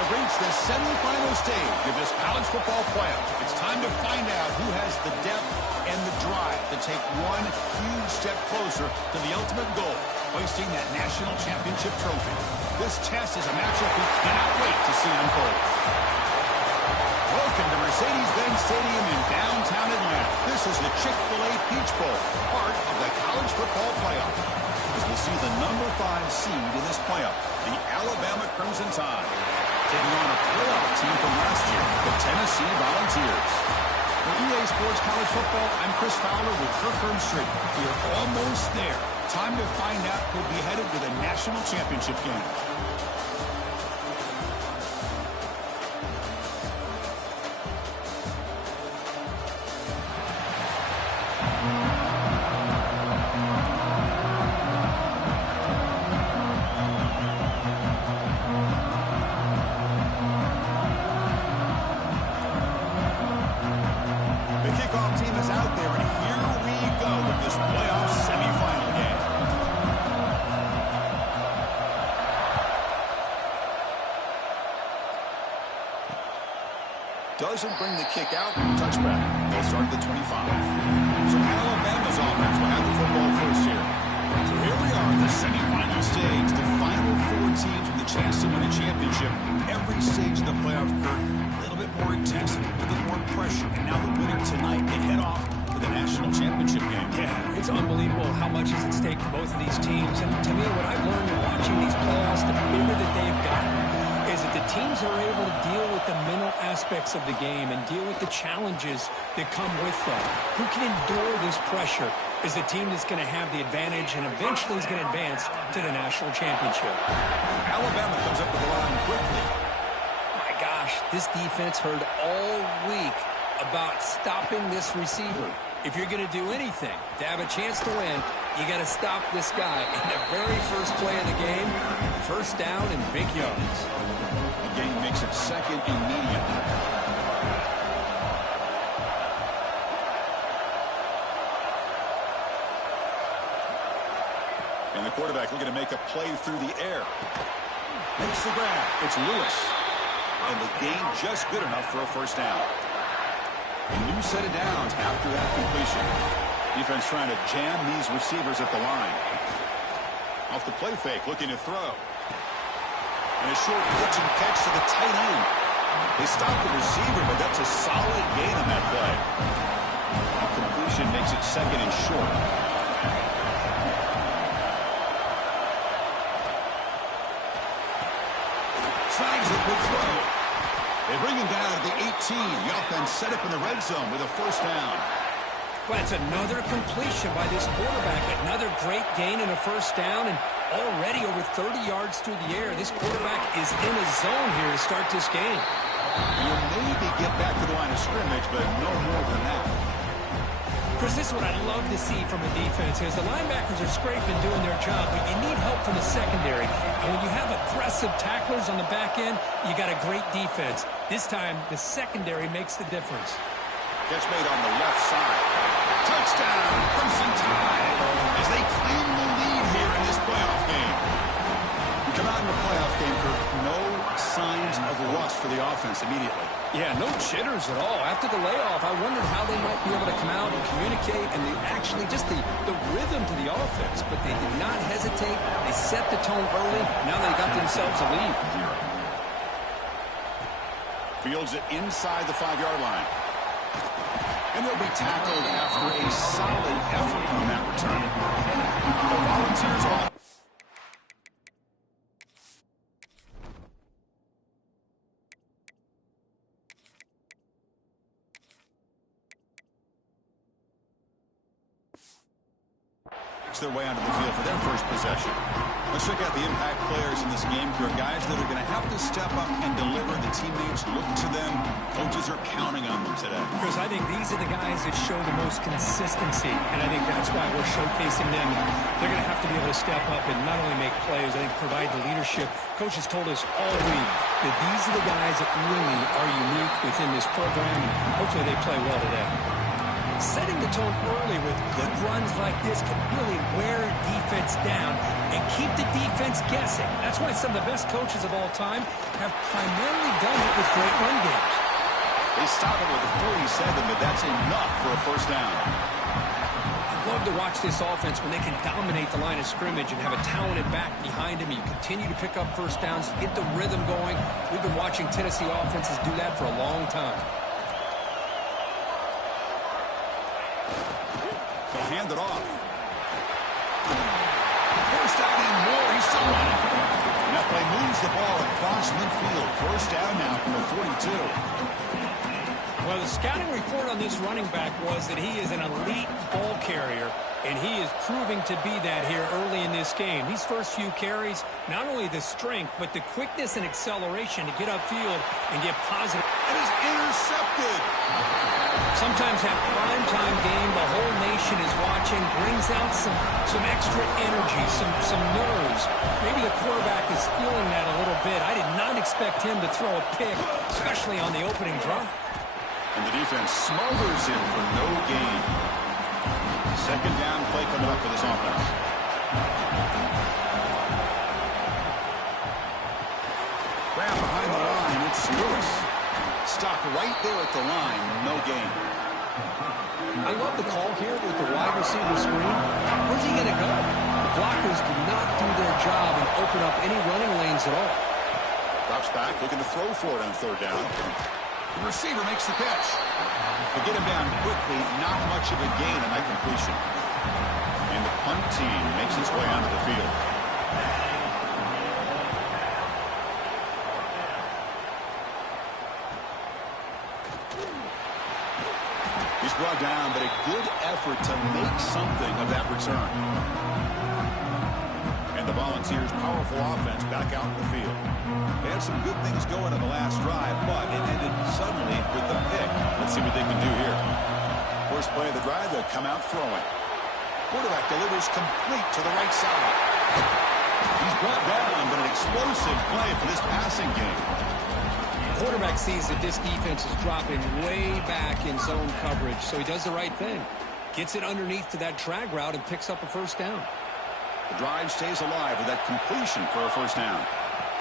have reached the semifinal stage of this college football playoff. It's time to find out who has the depth and the drive to take one huge step closer to the ultimate goal, hoisting that national championship trophy. This test is a matchup we cannot wait to see unfold. Welcome to Mercedes-Benz Stadium in downtown Atlanta. This is the Chick-fil-A Peach Bowl, part of the college football playoff. As we see the number 5 seed in this playoff, the Alabama Crimson Tide, taking on a playoff team from last year, the Tennessee Volunteers. For EA Sports College Football, I'm Chris Fowler with Kirk Herbstreit. We are almost there. Time to find out who'll be headed to the national championship game. Doesn't bring the kick out. Touchback. They'll start at the 25. So Alabama's offense will have the football first here. So here we are, the semifinal stage. The final 4 teams with a chance to win a championship. Every stage of the playoff, Kurt, a little bit more intensity, a little more pressure. And now the winner tonight, they head off to the national championship game. Yeah, it's unbelievable how much is at stake for both of these teams. And to me, what I've learned in watching these playoffs, the bigger that they've gotten, is that the teams are able to deal with the mental aspects of the game and deal with the challenges that come with them. Who can endure this pressure is the team that's going to have the advantage and eventually is going to advance to the national championship. Alabama comes up with the line quickly. My gosh, this defense heard all week about stopping this receiver. If you're going to do anything to have a chance to win, you got to stop this guy. In the very first play of the game, first down and big yards. The game makes it second and medium. And the quarterback looking to make a play through the air. Makes the grab. It's Lewis. And the gain just good enough for a first down. A new set of downs after that completion. Defense trying to jam these receivers at the line. Off the play fake, looking to throw. And a short pitch and catch to the tight end. They stop the receiver, but that's a solid gain on that play. The completion makes it second and short. Snags a good throw. They bring him down at the 18. The offense set up in the red zone with a first down. Well, it's another completion by this quarterback. Another great gain and a first down, and already over 30 yards through the air. This quarterback is in a zone here to start this game. You'll maybe get back to the line of scrimmage, but no more than that. Chris, this is what I love to see from a defense is the linebackers are scraping, doing their job, but you need help from the secondary. And when you have aggressive tacklers on the back end, you got a great defense. This time, the secondary makes the difference. Catch made on the left side. Touchdown, Crimson Tide, as they claim the lead here in this playoff game. You come out in the playoff game, Kirk, no signs of rust for the offense immediately. Yeah, no jitters at all. After the layoff, I wondered how they might be able to come out and communicate and actually just the rhythm to the offense. But they did not hesitate. They set the tone early. Now they got themselves a lead. Fields it inside the 5-yard line. And he'll be tackled after a solid effort on that return. The Volunteers off. Their way onto the field for their first possession. Let's check out the impact players in this game. There are guys that are going to have to step up and deliver. The teammates look to them. Coaches are counting on them today. Chris, I think these are the guys that show the most consistency, and I think that's why we're showcasing them. They're going to have to be able to step up and not only make plays, I think provide the leadership. Coaches told us all week that these are the guys that really are unique within this program, and hopefully they play well today. Setting the tone early with good runs like this can really wear a defense down and keep the defense guessing. That's why some of the best coaches of all time have primarily done it with great run games. They stop it with a 47, but that's enough for a first down. I love to watch this offense when they can dominate the line of scrimmage and have a talented back behind them. You continue to pick up first downs, get the rhythm going. We've been watching Tennessee offenses do that for a long time. They'll hand it off. First down and more. He's still running. And that play moves the ball across midfield. First down now from the 42. Well, the scouting report on this running back was that he is an elite ball carrier, and he is proving to be that here early in this game. These first few carries, not only the strength, but the quickness and acceleration to get upfield and get positive. It is intercepted. Sometimes that primetime game, the whole nation is watching, brings out some extra energy, some nerves. Maybe the quarterback is feeling that a little bit. I did not expect him to throw a pick, especially on the opening drive. And the defense smothers him for no gain. Second down play coming up for this offense. Grab behind the line. It's Lewis. Stopped right there at the line. No gain. I love the call here with the wide receiver screen. Where's he going to go? The blockers do not do their job and open up any running lanes at all. Drops back, looking to throw for it on third down. The receiver makes the catch. To get him down quickly, not much of a gain on that completion. And the punt team makes its way onto the field. He's brought down, but a good effort to make something of that return. And the Volunteers' powerful offense back out in the field. They had some good things going in the last drive, but it ended suddenly with the pick. Let's see what they can do here. First play of the drive, they'll come out throwing. Quarterback delivers complete to the right side. He's brought down, but an explosive play for this passing game. Quarterback sees that this defense is dropping way back in zone coverage, so he does the right thing. Gets it underneath to that drag route and picks up a first down. The drive stays alive with that completion for a first down.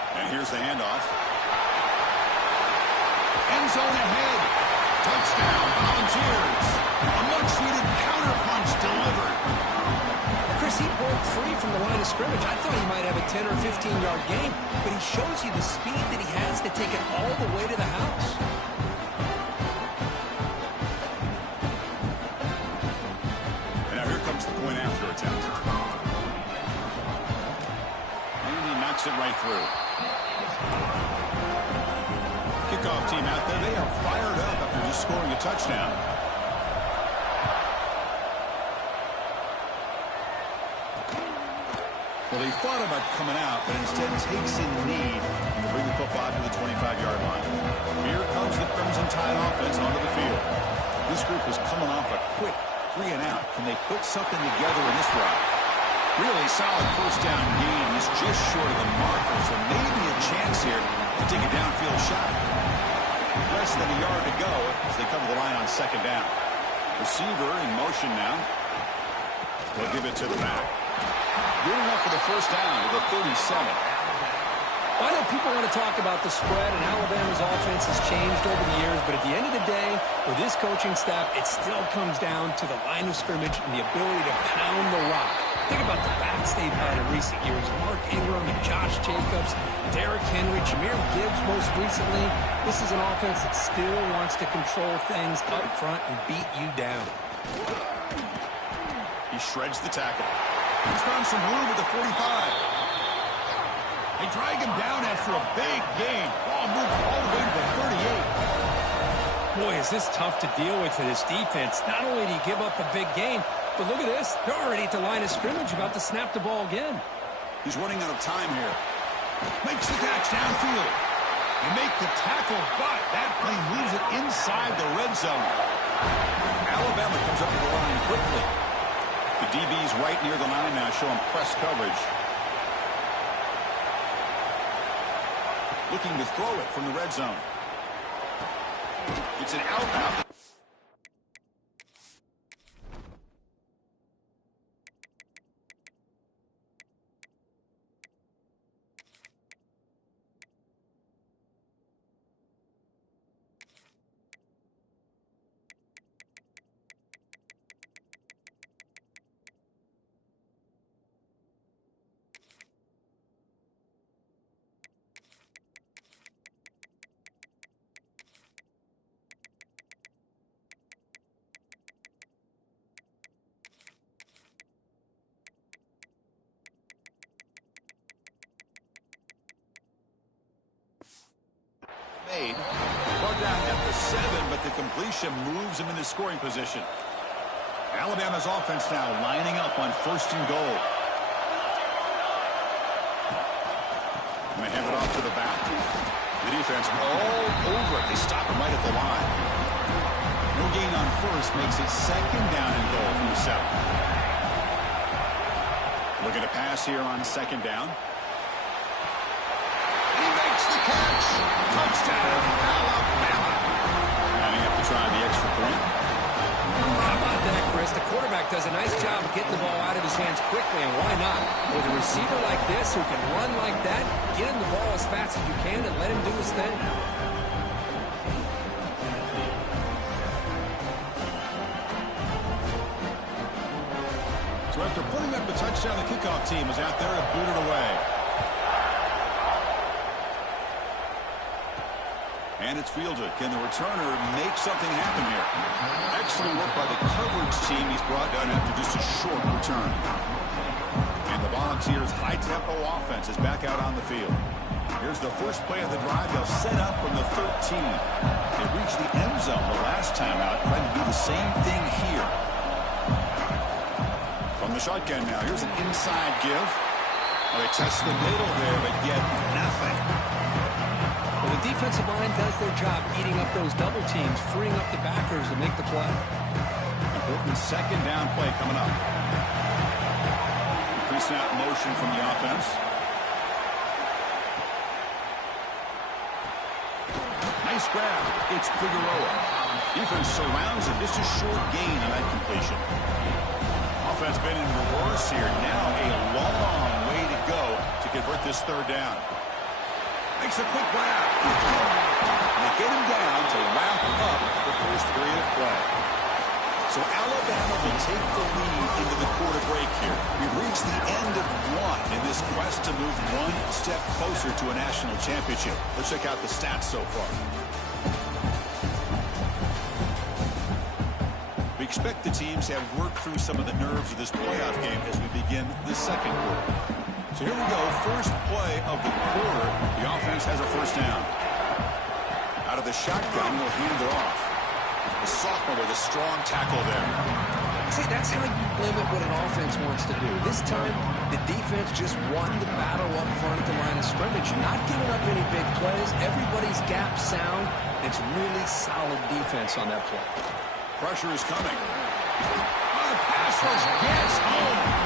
And here's the handoff. End zone ahead. Touchdown, Volunteers. A much-needed counterpunch delivered. Chris, he broke free from the line of scrimmage. I thought he might have a 10 or 15-yard gain, but he shows you the speed that he has to take it all the way to the house. And now here comes the point after attempt. And he knocks it right through. Kickoff team out there, they are fired up after just scoring a touchdown. Well, he thought about coming out, but instead takes in need to bring the football to the 25-yard line. Here comes the Crimson Tide offense onto the field. This group is coming off a quick 3 and out. Can they put something together in this drive? Really solid first down gain. He's just short of the marker, so maybe a chance here to take a downfield shot. Less than a yard to go as they cover the line on second down. Receiver in motion now. They'll give it to the back. Good enough for the first down to the 37. I know people want to talk about the spread, and Alabama's offense has changed over the years, but at the end of the day, with this coaching staff, it still comes down to the line of scrimmage and the ability to pound the rock. Think about the backs they've had in recent years. Mark Ingram and Josh Jacobs, Derrick Henry, Jahmyr Gibbs most recently. This is an offense that still wants to control things up front and beat you down. He shreds the tackle. He's found some room at the 45. They drag him down after a big gain. Ball moved all the way to the 38. Boy, is this tough to deal with for this defense. Not only do you give up a big gain, but look at this. They're already at the line of scrimmage, about to snap the ball again. He's running out of time here. Makes the catch downfield. They make the tackle, but that play moves it inside the red zone. Alabama comes up to the line quickly. The DB's right near the line now, showing press coverage. Looking to throw it from the red zone. It's an outbound. the completion moves him into scoring position. Alabama's offense now lining up on 1st and goal. And they hand it off to the back. The defense all over it. They stop him right at the line. No gain on 1st makes it 2nd down and goal from the 7. Looking to pass here on 2nd down. He makes the catch. Touchdown, Alabama. Lining up to try the extra point. How about that, Chris? The quarterback does a nice job of getting the ball out of his hands quickly, and why not? With a receiver like this who can run like that, get him the ball as fast as you can and let him do his thing. So after putting up the touchdown, the kickoff team is out there to boot it away. And it's fielded. Can the returner make something happen here? Excellent work by the coverage team. He's brought down after just a short return. And the Volunteers' high-tempo offense is back out on the field. Here's the first play of the drive. They'll set up from the 13. They reached the end zone the last time out, trying to do the same thing here. From the shotgun now, here's an inside give. Well, they test the middle there, but get nothing. Well, the defensive line does their job eating up those double teams, freeing up the backers to make the play. Important 2nd down play coming up. Pre-snap motion from the offense. Nice grab. It's Figueroa. Defense surrounds him. Just a short gain on that completion. Offense been in reverse here. Now a long way to go to convert this 3rd down. Makes a quick grab. And they get him down to wrap up the first period of play. So Alabama will take the lead into the quarter break here. We've reached the end of 1 in this quest to move 1 step closer to a national championship. Let's check out the stats so far. We expect the teams to have worked through some of the nerves of this playoff game as we begin the 2nd quarter. So here we go, first play of the quarter. The offense has a 1st down. Out of the shotgun, we'll hand it off. The sophomore with a strong tackle there. See, that's how you limit what an offense wants to do. This time, the defense just won the battle up front at the line of scrimmage. Not giving up any big plays. Everybody's gap sound. It's really solid defense on that play. Pressure is coming. Oh, the pass rush gets home.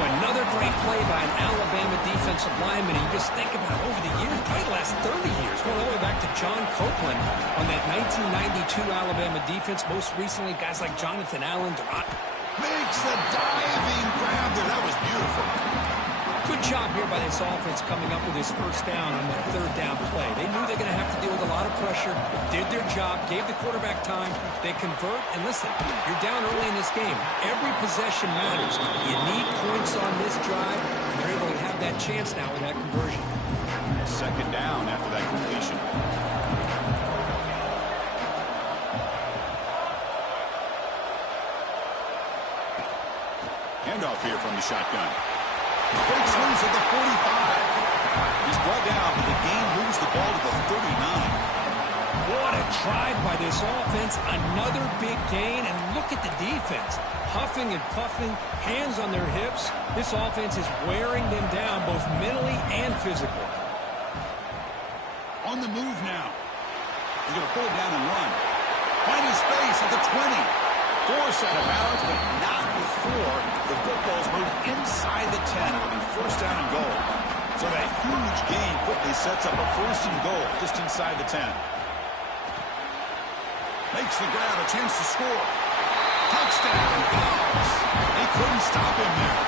Another great play by an Alabama defensive lineman. And you just think about it, over the years, probably the last 30 years, going all the way back to John Copeland on that 1992 Alabama defense. Most recently, guys like Jonathan Allen, makes the diving grab there. That was beautiful. Good job here by this offense coming up with his 1st down on that 3rd down play. They knew they're going to have to deal with a lot of pressure, did their job, gave the quarterback time, they convert, and listen, you're down early in this game. Every possession matters. You need points on this drive, and they're able to have that chance now with that conversion. 2nd down after that completion. Handoff here from the shotgun. Breaks loose at the 45. He's brought down, but the game moves the ball to the 39. What a drive by this offense. Another big gain, and look at the defense. Huffing and puffing, hands on their hips. This offense is wearing them down both mentally and physically. On the move now. He's going to pull it down and run. Finding space at the 20. Force out of bounds, but not before the football's moved inside the 10. It'll be 1st down and goal. So that huge gain quickly sets up a 1st and goal just inside the 10. Makes the grab, a chance to score. Touchdown, Dogs. They couldn't stop him there.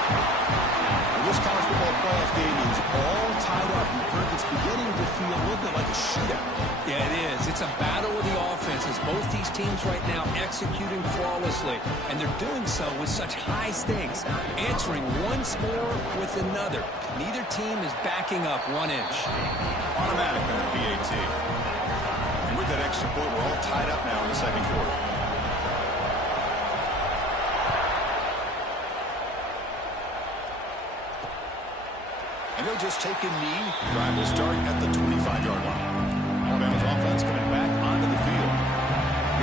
And this college football playoff game is all tied up. It's beginning to feel a little bit like a shootout. Yeah, it is. It's a battle of the offenses. Both these teams right now executing flawlessly, and they're doing so with such high stakes, answering one score with another. Neither team is backing up 1 inch. Automatic on the PAT. And with that extra point, we're all tied up now in the 2nd quarter. And they'll just take a knee. Drive will start at the 25-yard line. Alabama's offense coming back onto the field.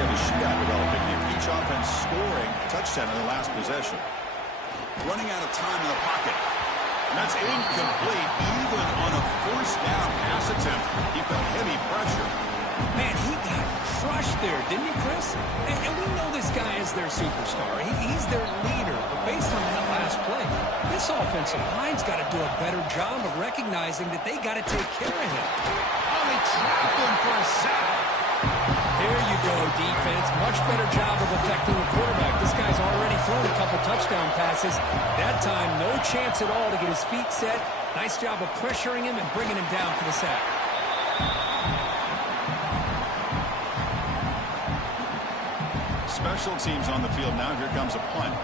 of a shootout developing here. Each offense scoring a touchdown in the last possession. Running out of time in the pocket. And that's incomplete, even on a first down pass attempt. He felt heavy pressure. Man, he got crushed there, didn't he, Chris? And we know this guy is their superstar. He's their leader. But based on that last play, this offensive line's got to do a better job of recognizing that they got to take care of him. Oh, they trap him for a sack. There you go, defense. Much better job of protecting the quarterback. This guy's already thrown a couple touchdown passes. That time, no chance at all to get his feet set. Nice job of pressuring him and bringing him down for the sack. Special teams on the field now. Here comes a punt.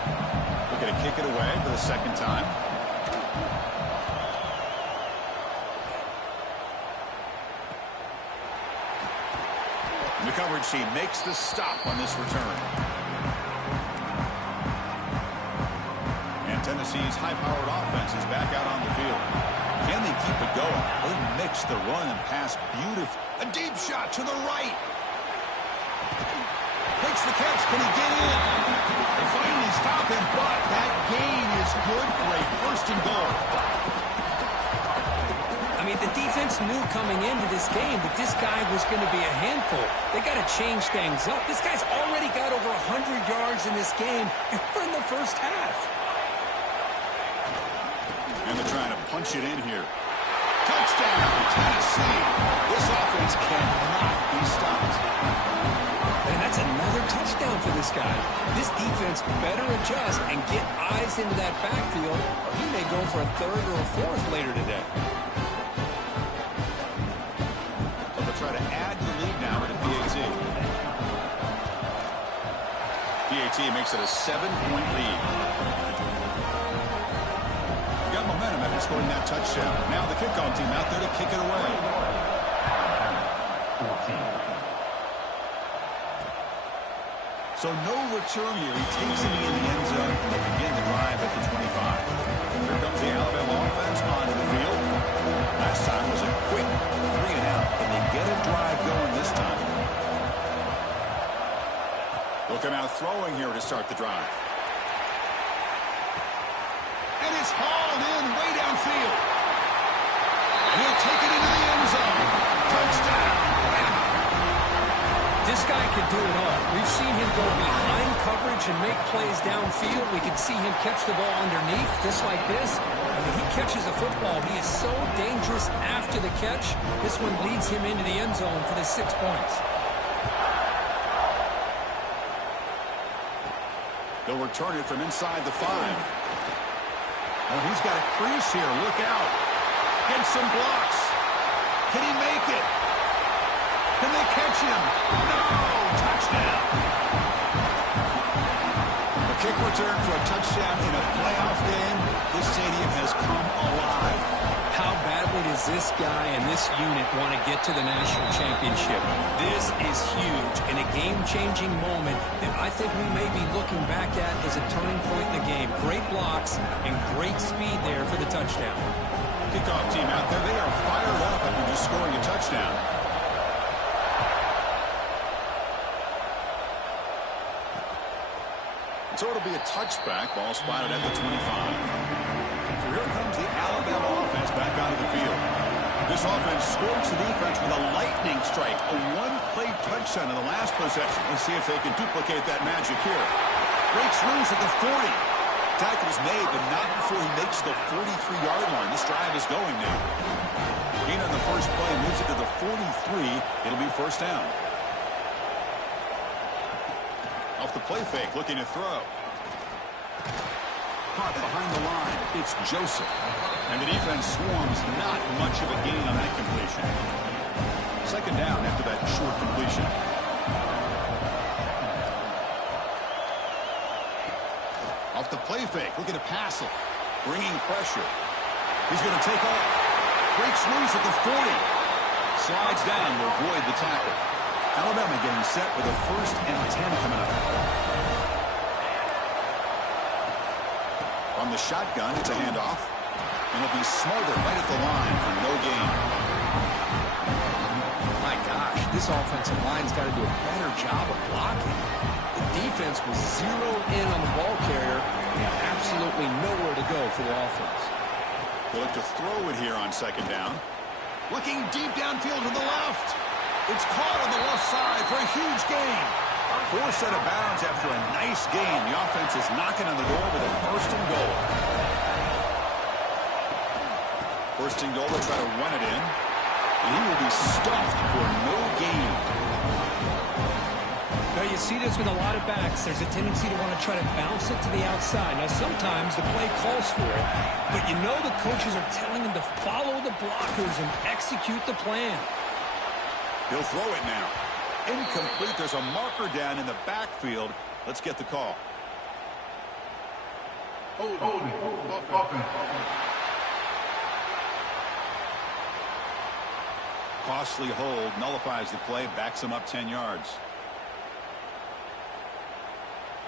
We're going to kick it away for the second time. The coverage team makes the stop on this return. And Tennessee's high-powered offense is back out on the field. Can they keep it going? They mix the run and pass beautifully. A deep shot to the right. Makes the catch. Can he get in? They finally stop him, but that gain is good for a first and goal. I mean, the defense knew coming into this game that this guy was going to be a handful. They got to change things up. This guy's already got over 100 yards in this game, and we're in the first half. And they're trying to punch it in here. Touchdown, Tennessee. This offense cannot be stopped. And that's another touchdown for this guy. This defense better adjust and get eyes into that backfield, or he may go for a third or a fourth later today. Try to add the lead now to PAT. PAT makes it a 7-point lead. Got momentum after scoring that touchdown. Now the kickoff team out there to kick it away. So no return here. He takes it in the end zone and they begin the drive at the 25. Here comes the Alabama offense onto the field. Last time was a quick 3-and-out, and they get a drive going this time. They'll come out throwing here to start the drive. And it's hauled in way downfield. And he'll take it into the end zone. Touchdown. This guy can do it all. We've seen him go behind coverage and make plays downfield. We can see him catch the ball underneath, just like this. When he catches a football, he is so dangerous after the catch. This one leads him into the end zone for the 6 points. They'll return it from inside the 5. Oh, he's got a crease here. Look out. Gets some blocks. Can he make it? Can they catch him? No! Touchdown! A kick return for a touchdown in a playoff game. This stadium has come alive. How badly does this guy and this unit want to get to the national championship? This is huge and a game-changing moment that I think we may be looking back at as a turning point in the game. Great blocks and great speed there for the touchdown. Kickoff team out there, they are fired up after just scoring a touchdown. So it'll be a touchback. Ball spotted at the 25. So here comes the Alabama offense back onto the field. This offense scores the defense with a lightning strike. A one-play touchdown in the last possession. Let's see if they can duplicate that magic here. Breaks loose at the 40. Tackle's made, but not before he makes the 43-yard line. This drive is going now. Gain on the first play moves it to the 43. It'll be first down. Off the play fake, looking to throw. Caught behind the line. It's Joseph. And the defense swarms, not much of a gain on that completion. Second down after that short completion. Off the play fake, looking to pass it. Bringing pressure. He's going to take off. Breaks loose at the 40. Slides down to avoid the tackle. Alabama getting set with a 1st and 10 coming up. From the shotgun, it's a handoff. And it'll be Smarter right at the line for no gain. My gosh, this offensive line's got to do a better job of blocking. The defense was zeroed in on the ball carrier and absolutely nowhere to go for the offense. They'll look to throw it here on second down. Looking deep downfield to the left. It's caught on the left side for a huge gain. Forced out of bounds after a nice gain. The offense is knocking on the door with a first and goal. First and goal, they'll try to run it in. And he will be stuffed for no gain. Now, you see this with a lot of backs. There's a tendency to want to try to bounce it to the outside. Now, sometimes the play calls for it, but you know the coaches are telling him to follow the blockers and execute the plan. He'll throw it now. Incomplete. There's a marker down in the backfield. Let's get the call. Costly hold, nullifies the play, backs him up 10 yards.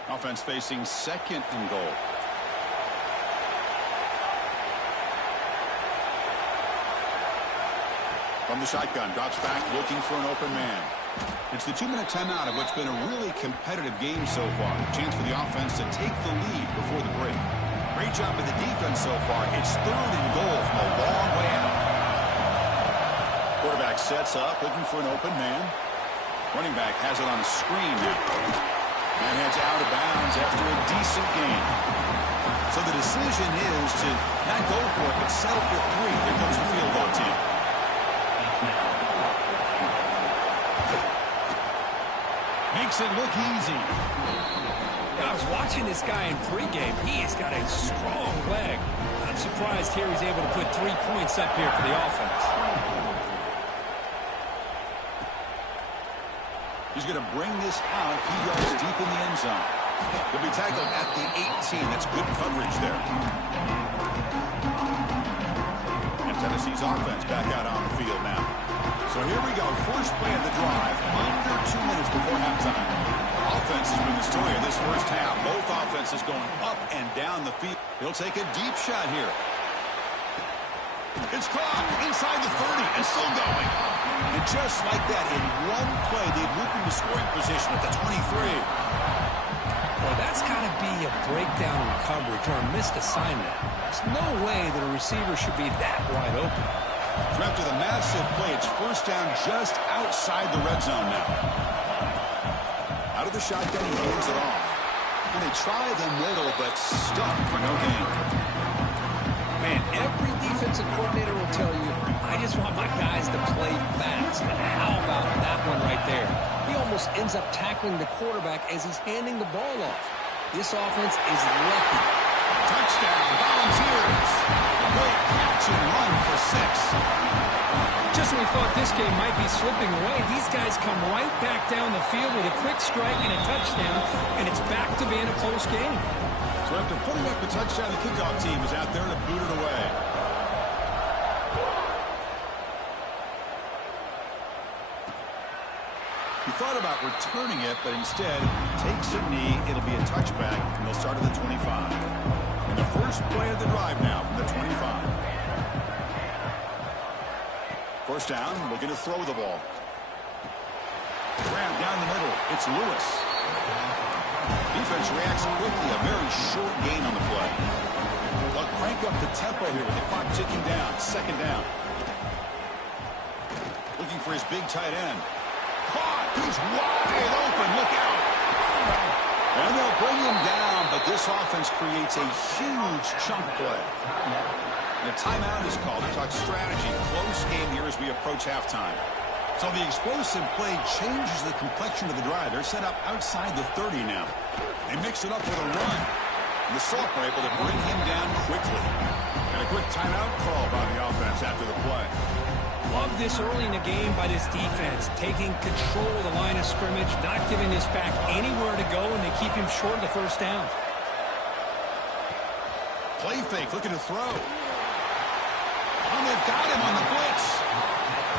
Offense facing second and goal. From the shotgun, drops back, looking for an open man. It's the 2-minute timeout of what's been a really competitive game so far. Chance for the offense to take the lead before the break. Great job with the defense so far. It's third and goal from a long way out. Quarterback sets up, looking for an open man. Running back has it on the screen now. And heads out of bounds after a decent gain. So the decision is to not go for it, but settle for 3. Here comes the field goal team. Makes it look easy. I was watching this guy in pregame. He has got a strong leg. I'm surprised here he's able to put 3 points up here for the offense. He's going to bring this out a few yards deep in the end zone. He'll be tackled at the 18. That's good coverage there. And Tennessee's offense back out on the field now. So here we go. First play of the drive. Under 2 minutes before halftime. Offense has been the story of this first half. Both offenses going up and down the field. He'll take a deep shot here. It's caught inside the 30 and still going. And just like that, in one play, they've moved into scoring position at the 23. Well, that's got to be a breakdown in coverage or a missed assignment. There's no way that a receiver should be that wide open. So after the massive play, it's first down just outside the red zone now. Out of the shotgun, he hands it off. And they try the middle, but stuck for no gain. Man, every defensive coordinator will tell you, I just want my guys to play fast. And how about that one right there? He almost ends up tackling the quarterback as he's handing the ball off. This offense is lucky. Touchdown, Volunteers. A great catch and run for 6. Just when we thought this game might be slipping away, these guys come right back down the field with a quick strike and a touchdown, and it's back to being a close game. So after putting up the touchdown, the kickoff team is out there to boot it away. He thought about returning it, but instead takes a knee. It'll be a touchback, and they'll start at the 25. And the first play of the drive now from the 25. First down, looking to throw the ball. Grab down the middle. It's Lewis. Defense reacts quickly. A very short gain on the play. They'll crank up the tempo here with the clock ticking down. Second down. Looking for his big tight end. Caught. He's wide open. Look out. And they'll bring him down, but this offense creates a huge chunk play. And a timeout is called to talk strategy. Close game here as we approach halftime. So the explosive play changes the complexion of the drive. They're set up outside the 30 now. They mix it up with a run. And the Salk are able to bring him down quickly. And a quick timeout call by the offense after the play. Love this early in the game by this defense, taking control of the line of scrimmage, not giving this back anywhere to go, and they keep him short of the first down. Play fake, looking to throw. And they've got him on the blitz.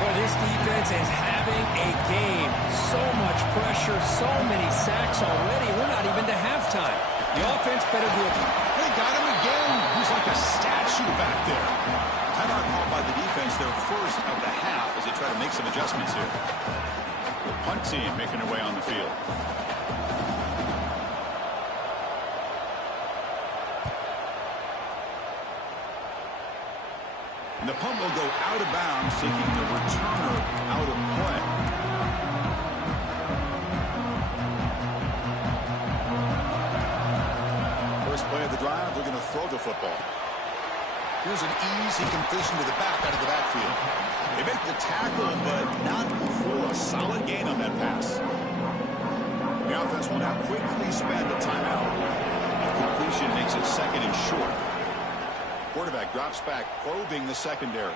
Well, this defense is having a game. So much pressure, so many sacks already. We're not even to halftime. The offense better do it. They got him again. He's like a statue back there. Timeout called by the defense, their first of the half, as they try to make some adjustments here. punt team making their way on the field. And the punt will go out of bounds, taking the returner out of play. First play of the drive, they're going to throw the football. Here's an easy completion to the back out of the backfield. They make the tackle, but not before a solid gain on that pass. The offense will now quickly spend a timeout. A completion makes it second and short. Quarterback drops back, probing the secondary.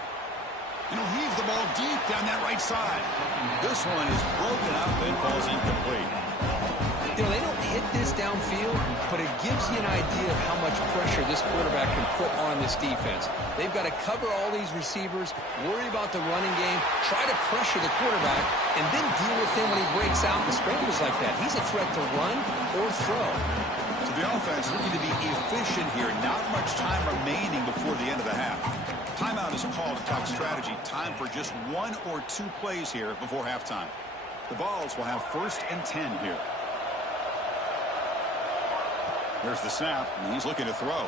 And he'll heave the ball deep down that right side. This one is broken up and falls incomplete. You know, they don't hit this downfield, but it gives you an idea of how much pressure this quarterback can put on this defense. They've got to cover all these receivers, worry about the running game, try to pressure the quarterback, and then deal with him when he breaks out and scrambles like that. He's a threat to run or throw. So the offense looking to be efficient here. Not much time remaining before the end of the half. Timeout is called to talk strategy. Time for just 1 or 2 plays here before halftime. The Vols will have 1st and 10 here. There's the snap, and he's looking to throw.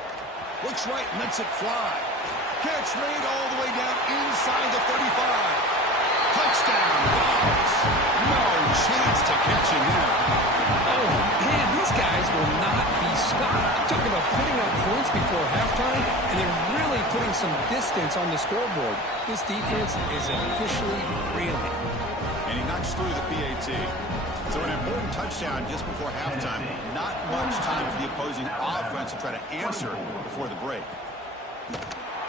Looks right, lets it fly. Catch made all the way down inside the 35. Touchdown, Vols. No chance to catch him there. Oh, man, these guys will not be stopped. Talking about putting up points before halftime, and they're really putting some distance on the scoreboard. This defense is officially reeling. And he knocks through the PAT. So an important touchdown just before halftime. Not much time for the opposing offense to try to answer before the break.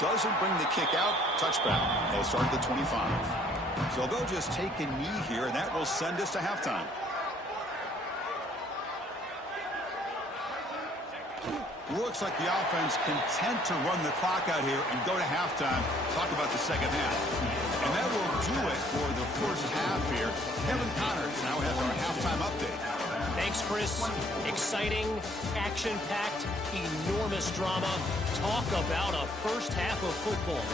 Doesn't bring the kick out. Touchback. They'll start at the 25. So they'll just take a knee here, and that will send us to halftime. Looks like the offense content to run the clock out here and go to halftime. Talk about the second half. And that will do it for the first half here. Kevin Connors now has our halftime update. Thanks, Chris. Exciting, action-packed, enormous drama. Talk about a first half of football.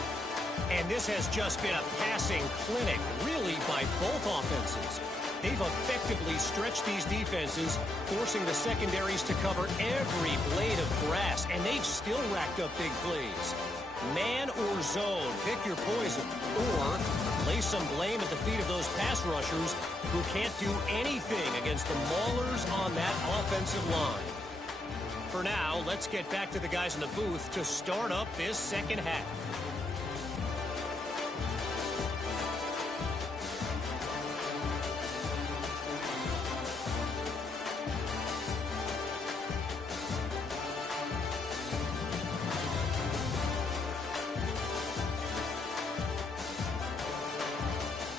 And this has just been a passing clinic, really, by both offenses. They've effectively stretched these defenses, forcing the secondaries to cover every blade of grass, and they've still racked up big plays. Man or zone, pick your poison, or lay some blame at the feet of those pass rushers who can't do anything against the maulers on that offensive line. For now, let's get back to the guys in the booth to start up this second half.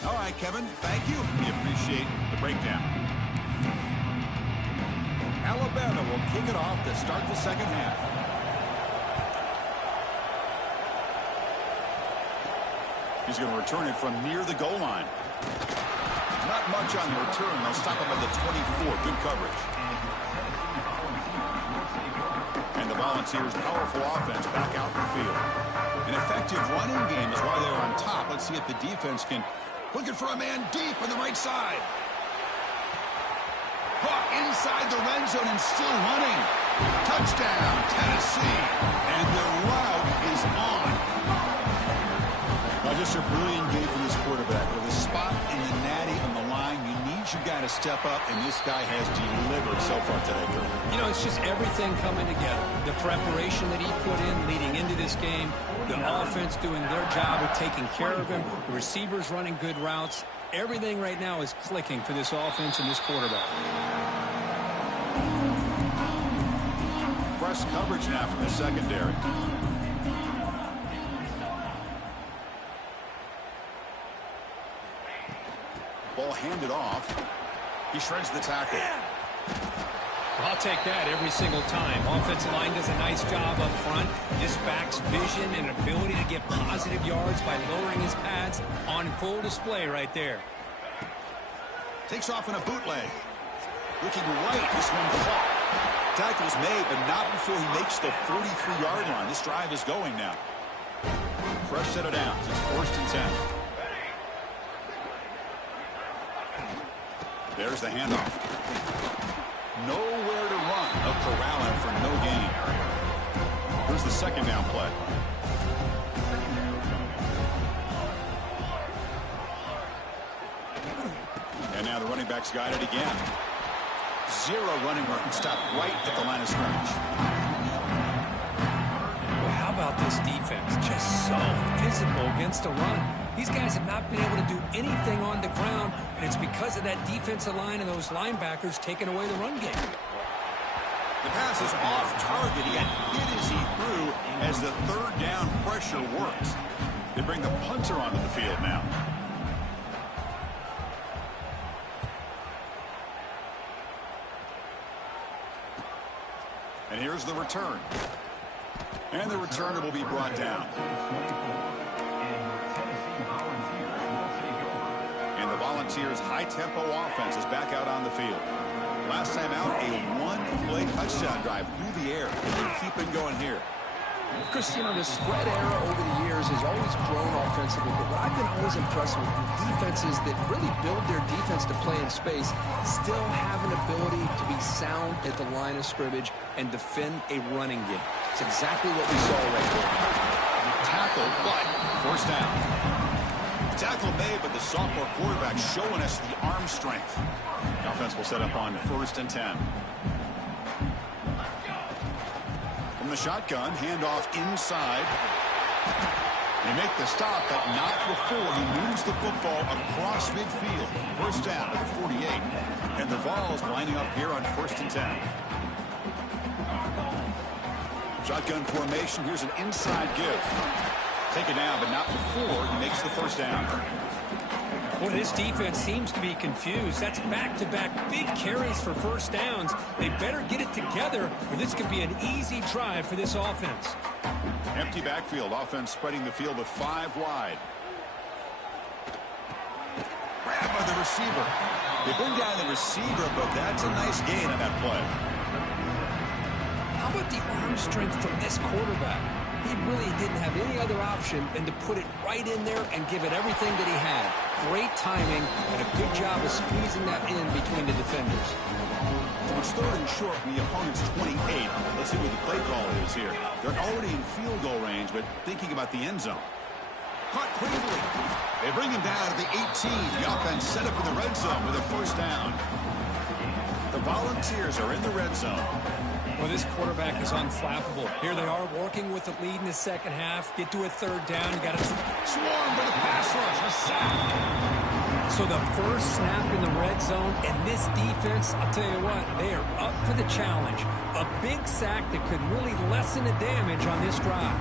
All right, Kevin, thank you. We appreciate the breakdown. Alabama will kick it off to start the second half. He's going to return it from near the goal line. Not much on the return. They'll stop him at the 24. Good coverage. And the Volunteers' powerful offense back out in the field. An effective running game is why they're on top. Let's see if the defense can... Looking for a man deep on the right side. Caught inside the red zone and still running. Touchdown, Tennessee. And the route is on. Now, just a brilliant game for this quarterback. With a spot in the natty on the line, you need your guy to step up, and this guy has delivered so far today, Drew. You know, it's just everything coming together. The preparation that he put in leading into this game, the offense doing their job of taking care of him, the receivers running good routes. Everything right now is clicking for this offense and this quarterback. Press coverage now from the secondary. Ball handed off. He shreds the tackle. I'll take that every single time. Offensive line does a nice job up front. This back's vision and ability to get positive yards by lowering his pads on full display right there. Takes off in a bootleg. Looking right, this one caught. Tackle's made, but not before he makes the 43-yard line. This drive is going now. Fresh set of downs. It's 1st and 10. There's the handoff. Nowhere to run. They'll corral him for no gain. Here's the second down play. And now the running back's got it again. Zero running room. Stopped right at the line of scrimmage. Well, how about this defense? Just so physical against the run. These guys have not been able to do anything on the ground, and it's because of that defensive line and those linebackers taking away the run game. The pass is off target, yet hit as he threw as the third down pressure works. They bring the punter onto the field now. And here's the return. And the returner will be brought down. And the Volunteers' high-tempo offense is back out on the field. Last time out, a one-play touchdown drive through the air. They're keeping going here. Chris, the spread era over the years has always grown offensively, but what I've been always impressed with the defenses that really build their defense to play in space still have an ability to be sound at the line of scrimmage and defend a running game. It's exactly what we saw right there. Tackle, but first down. Tackle made, but the sophomore quarterback showing us the arm strength. The offense will set up on 1st and 10. From the shotgun, handoff inside. They make the stop, but not before he moves the football across midfield. First down at the 48. And the Vols lining up here on 1st and 10. Shotgun formation. Here's an inside give. Taken down, but not before he makes the first down. Well, this defense seems to be confused. That's back-to-back big carries for first downs. They better get it together, or this could be an easy drive for this offense. Empty backfield. Offense spreading the field with 5 wide. Grab by the receiver. They bring down the receiver, but that's a nice gain on that play. How about the arm strength from this quarterback? He really didn't have any other option than to put it right in there and give it everything that he had. Great timing and a good job of squeezing that in between the defenders. So it's 3rd and short from the opponent's 28. Let's see what the play call is here. They're already in field goal range, but thinking about the end zone. Caught quickly. They bring him down to the 18. The offense set up in the red zone with a first down. The Volunteers are in the red zone. Well, this quarterback is unflappable. Here they are working with the lead in the second half. Get to a 3rd down. You got to swarm for the pass rush. A sack. So the first snap in the red zone, and this defense, I'll tell you what, they are up for the challenge. A big sack that could really lessen the damage on this drive.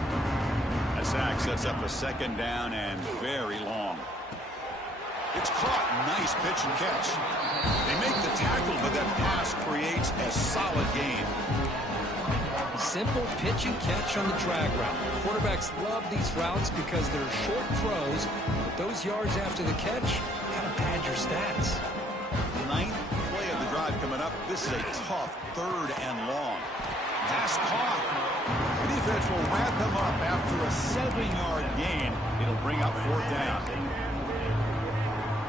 A sack sets up a 2nd down and very long. It's caught. Nice pitch and catch. They make the tackle, but that pass creates a solid gain. Simple pitch and catch on the drag route. Quarterbacks love these routes because they're short throws. But those yards after the catch kind of pad your stats. 9th play of the drive coming up. This is a tough 3rd and long. Pass caught. The defense will wrap them up after a 7-yard gain. It'll bring up 4th down.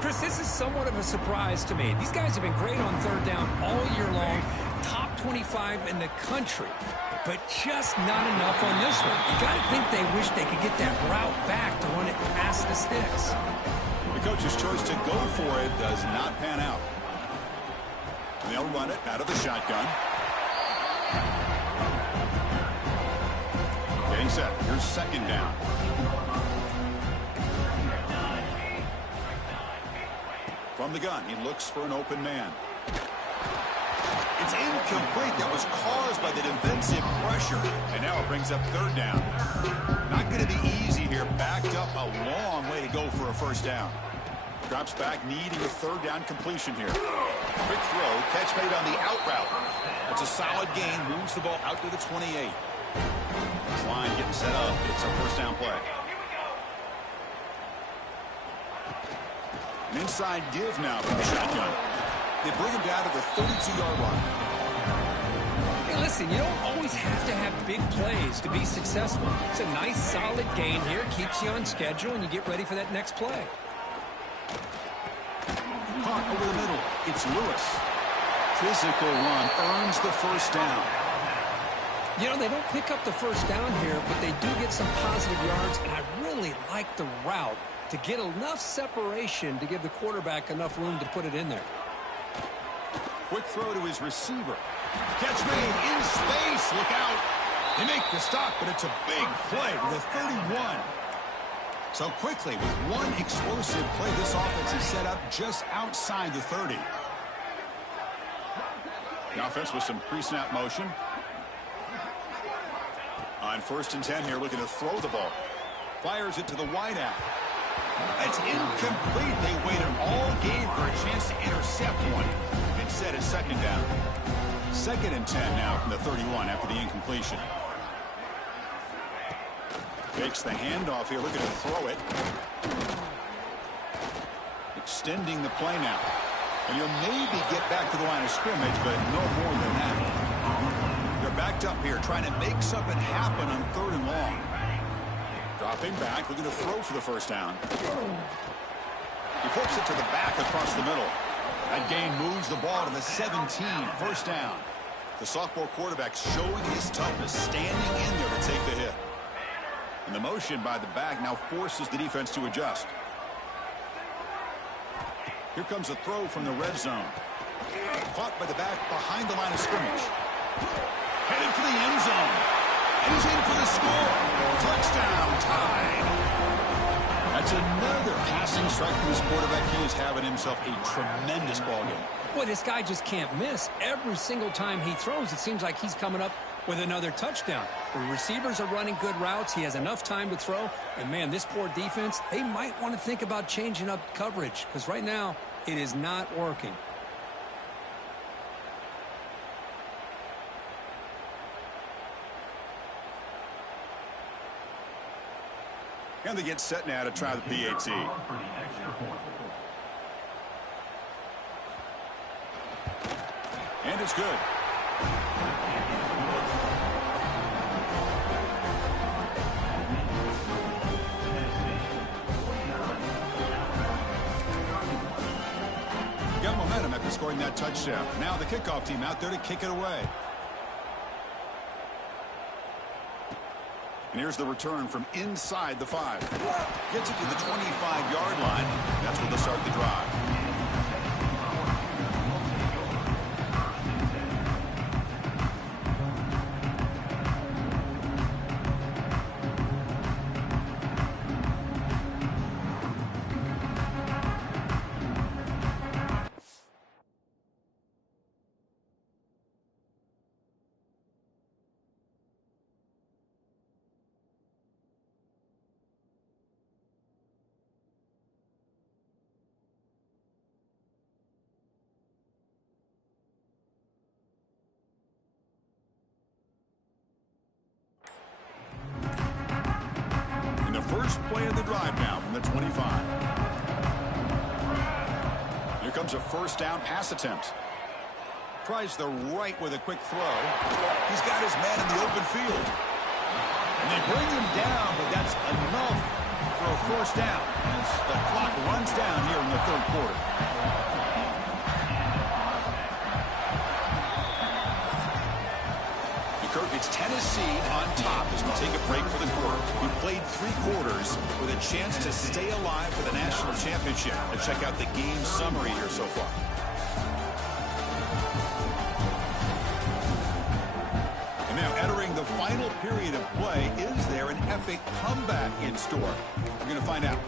Chris, this is somewhat of a surprise to me. These guys have been great on 3rd down all year long. Top 25 in the country. But just not enough on this one. You got to think they wish they could get that route back to run it past the sticks. The coach's choice to go for it does not pan out. They'll run it out of the shotgun. Getting set. Here's 2nd down. From the gun, he looks for an open man. It's incomplete. That was caused by the defensive pressure. And now it brings up 3rd down. Not going to be easy here. Backed up a long way to go for a first down. Drops back, needing a 3rd down completion here. Quick throw. Catch made on the out route. It's a solid gain. Moves the ball out to the 28. This line getting set up. It's a first down play. An inside give now from the shotgun. They bring him down to the 32-yard line. Hey, listen, you don't always have to have big plays to be successful. It's a nice, solid gain here. Keeps you on schedule, and you get ready for that next play. Caught on over the middle. It's Lewis. Physical run earns the first down. You know, they don't pick up the first down here, but they do get some positive yards, and I really like the route to get enough separation to give the quarterback enough room to put it in there. Quick throw to his receiver. Catch made in space. Look out. They make the stop, but it's a big play to the 31. So quickly, with one explosive play, this offense is set up just outside the 30. The offense with some pre-snap motion. On 1st and 10 here, looking to throw the ball. Fires it to the wide out. It's incomplete. They waited all game for a chance to intercept one. Instead, it's 2nd down. 2nd and 10 now from the 31 after the incompletion. Fakes the handoff here, looking to throw it. Extending the play now. And he'll maybe get back to the line of scrimmage, but no more than that. They're backed up here, trying to make something happen on 3rd and long. Dropping back, looking to throw for the first down. He flips it to the back across the middle. That gain moves the ball to the 17, 1st down. The sophomore quarterback showing his toughness, standing in there to take the hit. And the motion by the back now forces the defense to adjust. Here comes a throw from the red zone. Caught by the back behind the line of scrimmage. Headed for the end zone. And he's in for the score. Touchdown, tied. That's another passing strike from his quarterback. He is having himself a tremendous ball game. Boy, this guy just can't miss. Every single time he throws, it seems like he's coming up with another touchdown. The receivers are running good routes. He has enough time to throw. And, man, this poor defense, they might want to think about changing up coverage because right now it is not working. And they get set now to try the PAT. And it's good. Got momentum after scoring that touchdown. Now the kickoff team out there to kick it away. And here's the return from inside the 5. Gets it to the 25-yard line. That's where they'll start the drive. First play of the drive now from the 25. Here comes a 1st down pass attempt. Tries the right with a quick throw. He's got his man in the open field. And they bring him down, but that's enough for a 1st down as the clock runs down here in the 3rd quarter. It's Tennessee on top as we take a break for the quarter. We played 3 quarters with a chance to stay alive for the national championship. Let's check out the game summary here so far. And now entering the final period of play, is there an epic comeback in store? We're going to find out.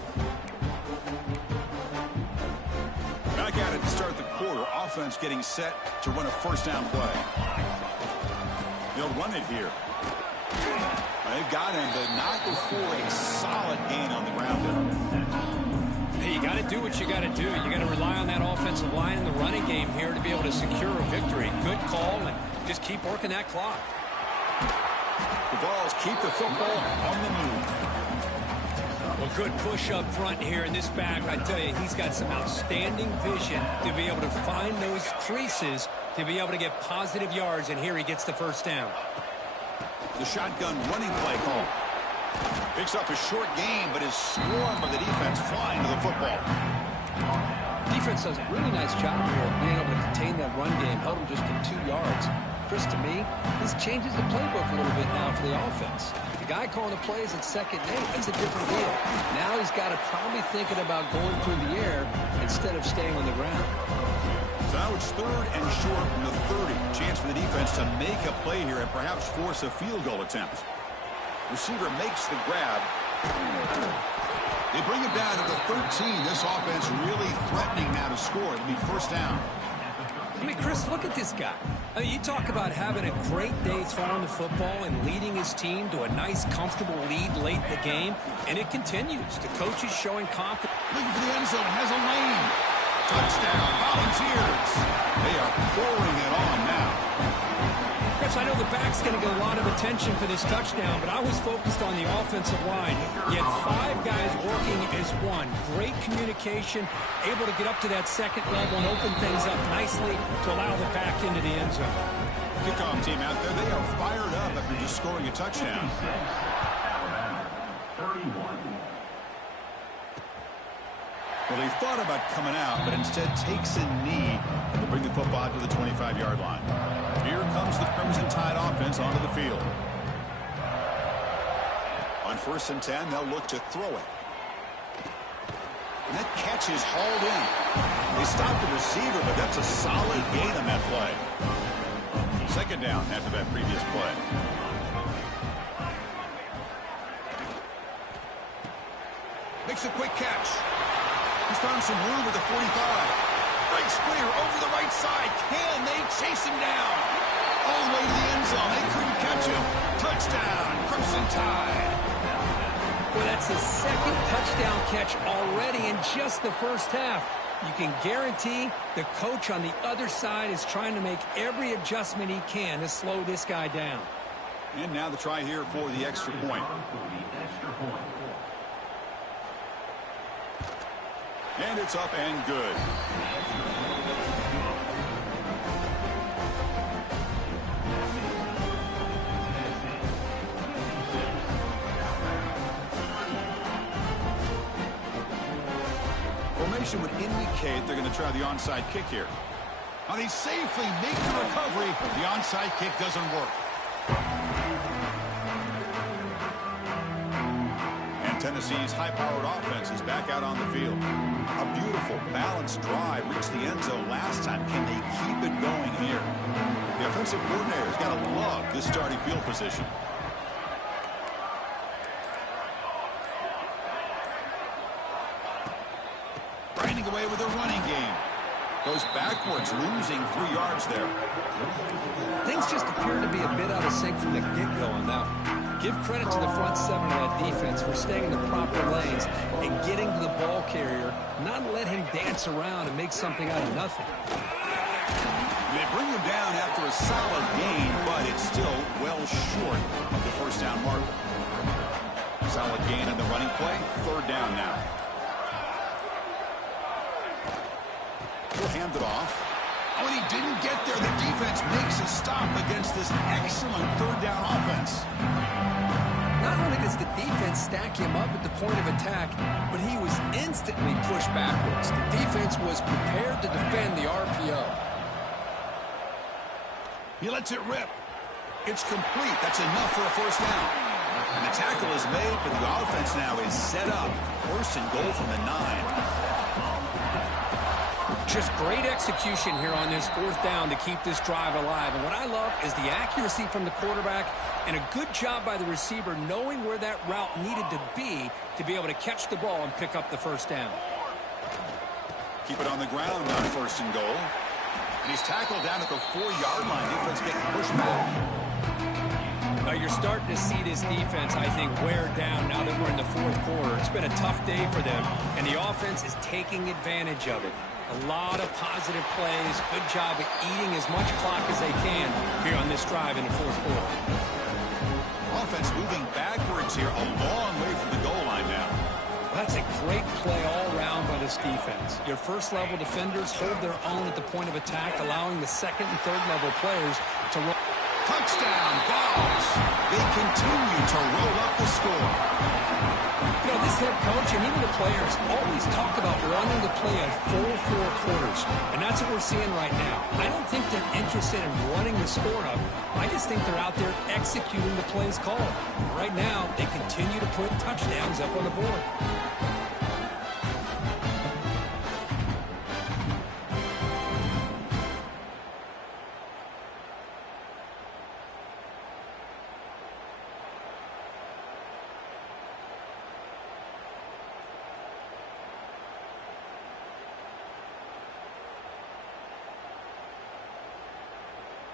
Back at it to start the quarter. Offense getting set to run a 1st down play. They'll run it here. They've got him, but not before a solid gain on the ground there. Hey, you got to do what you got to do. You got to rely on that offensive line in the running game here to be able to secure a victory. Good call, and just keep working that clock. The Vols keep the football on the move. Well, good push up front here in this back. I tell you, he's got some outstanding vision to be able to find those creases to be able to get positive yards, and here he gets the 1st down. The shotgun running play call. Picks up a short gain, but is swarmed by the defense flying to the football. defense does a really nice job here of being able to contain that run game, held him just to 2 yards. Chris, to me, this changes the playbook a little bit now for the offense. The guy calling the plays at 2nd and 8, that's a different deal. Now he's got to probably thinking about going through the air instead of staying on the ground. So now it's 3rd and short from the 30. Chance for the defense to make a play here and perhaps force a field goal attempt. Receiver makes the grab. They bring him down to the 13. This offense really threatening now to score. It'll be 1st down. I mean, Chris, look at this guy. I mean, you talk about having a great day throwing the football and leading his team to a nice, comfortable lead late in the game, and it continues. The coach is showing confidence. Looking for the end zone, has a lane. Touchdown, Volunteers. They are pouring it on now. Chris, I know the back's going to get a lot of attention for this touchdown, but I was focused on the offensive line. You had 5 guys working as one. Great communication, able to get up to that 2nd level and open things up nicely to allow the back into the end zone. Kickoff team out there, they are fired up after just scoring a touchdown. Well, they thought about coming out, but instead takes a knee to bring the football to the 25-yard line. Here comes the Crimson Tide offense onto the field. On 1st and 10, they'll look to throw it. And that catch is hauled in. They stopped the receiver, but that's a solid gain on that play. 2nd down after that previous play. Makes a quick catch. He's found some room with the 45. Breaks clear over the right side. Can they chase him down? All the way to the end zone. They couldn't catch him. Touchdown, Crimson Tide. Well, that's his 2nd touchdown catch already in just the 1st half. You can guarantee the coach on the other side is trying to make every adjustment he can to slow this guy down. And now the try here for the extra point. And it's up and good. Formation would indicate they're going to try the onside kick here. Now they safely make the recovery, but the onside kick doesn't work. Tennessee's high-powered offense is back out on the field. A beautiful, balanced drive reached the end zone last time. Can they keep it going here? The offensive coordinator's got to love this starting field position. Grinding away with a running game. Goes backwards, losing 3 yards there. Things just appear to be a bit out of sync from the get-go on that one. Give credit to the front 7 of that defense for staying in the proper lanes and getting to the ball carrier, not let him dance around and make something out of nothing. They bring him down after a solid gain, but it's still well short of the 1st down marker. Solid gain on the running play. 3rd down now. He'll hand it off. Oh, and he didn't get there. The defense makes a stop against this excellent 3rd down offense. Not only does the defense stack him up at the point of attack, but he was instantly pushed backwards. The defense was prepared to defend the RPO. He lets it rip. It's complete. That's enough for a 1st down. And the tackle is made, but the offense now is set up. 1st and goal from the 9. Just great execution here on this 4th down to keep this drive alive. And what I love is the accuracy from the quarterback and a good job by the receiver knowing where that route needed to be able to catch the ball and pick up the 1st down. Keep it on the ground on 1st and goal. And he's tackled down at the 4-yard line. Defense getting pushed back. You're starting to see this defense, I think, wear down now that we're in the 4th quarter. It's been a tough day for them, and the offense is taking advantage of it. A lot of positive plays. Good job at eating as much clock as they can here on this drive in the 4th quarter. Offense moving backwards here, a long way from the goal line now. That's a great play all around by this defense. Your 1st-level defenders hold their own at the point of attack, allowing the 2nd and 3rd-level players to run. Touchdown, Vols. They continue to roll up the score. You know, this head coach and even the players always talk about wanting to play a full 4 quarters, and that's what we're seeing right now. I don't think they're interested in running the score up. I just think they're out there executing the plays called. Right now, they continue to put touchdowns up on the board.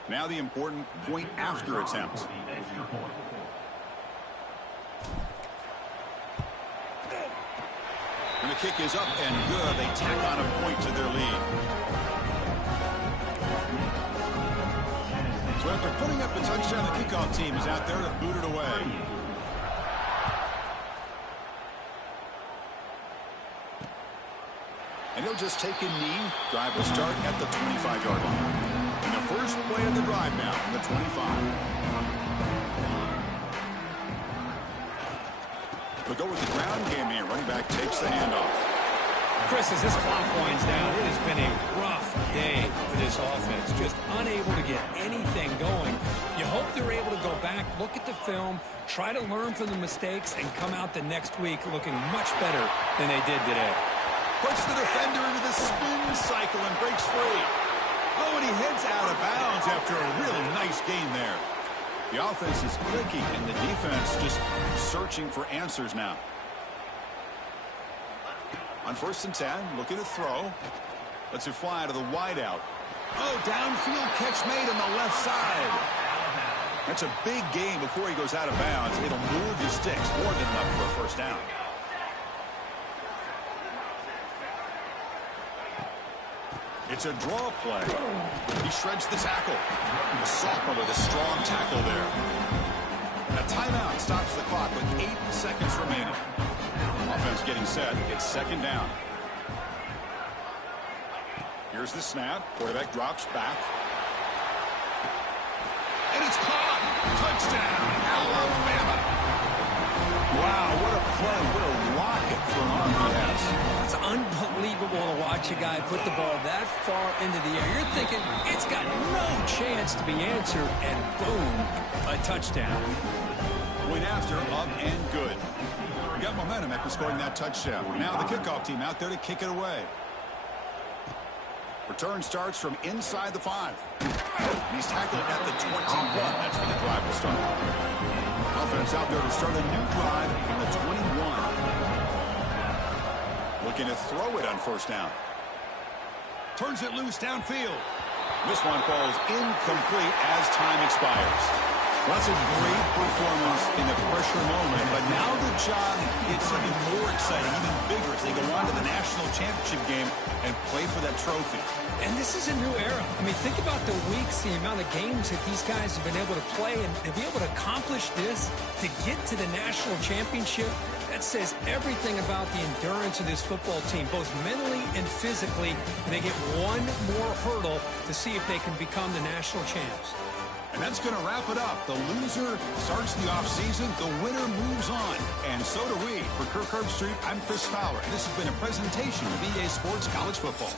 Now the important point after attempt. And the kick is up and good. They tack on a point to their lead. So after putting up a touchdown, the kickoff team is out there to boot it away. And he'll just take a knee. Drive will start at the 25-yard line. And the first play of the drive now from the 25. They'll go with the ground game here. Running back takes the handoff. Chris, as this clock winds down, it has been a rough day for this offense. Just unable to get anything going. You hope they're able to go back, look at the film, try to learn from the mistakes, and come out the next week looking much better than they did today. Puts the defender into the spin cycle and breaks free. Oh, and he heads out of bounds after a really nice gain there. The offense is clicking, and the defense just searching for answers now. On 1st and 10, looking to throw. Lets it fly to the wideout. Oh, downfield catch made on the left side. That's a big gain before he goes out of bounds. It'll move the sticks more than enough for a first down. It's a draw play. He shreds the tackle. The sophomore with a strong tackle there. A timeout stops the clock with 8 seconds remaining. Offense getting set. It's 2nd down. Here's the snap. Quarterback drops back. And it's caught. Touchdown, Alabama. Wow, what a play. What a rocket for an arm he has. It's unbelievable to watch a guy put the ball that far into the air. You're thinking it's got no chance to be answered, and boom, a touchdown. Point after, up and good. We got momentum after scoring that touchdown. Now the kickoff team out there to kick it away. Return starts from inside the 5. He's tackled at the 21. That's where the drive will start. Offense out there to start a new drive from the 21. Looking to throw it on 1st down. Turns it loose downfield. This one falls incomplete as time expires. Well, that's a great performance in the pressure moment, but now the job gets even more exciting, even bigger as they go on to the national championship game and play for that trophy. And this is a new era. I mean, think about the weeks, the amount of games that these guys have been able to play, and to be able to accomplish this, to get to the national championship, that says everything about the endurance of this football team, both mentally and physically, and they get one more hurdle to see if they can become the national champs. And that's going to wrap it up. The loser starts the offseason. The winner moves on. And so do we. For Kirk Herbstreit, I'm Chris Fowler. And this has been a presentation of EA Sports College Football.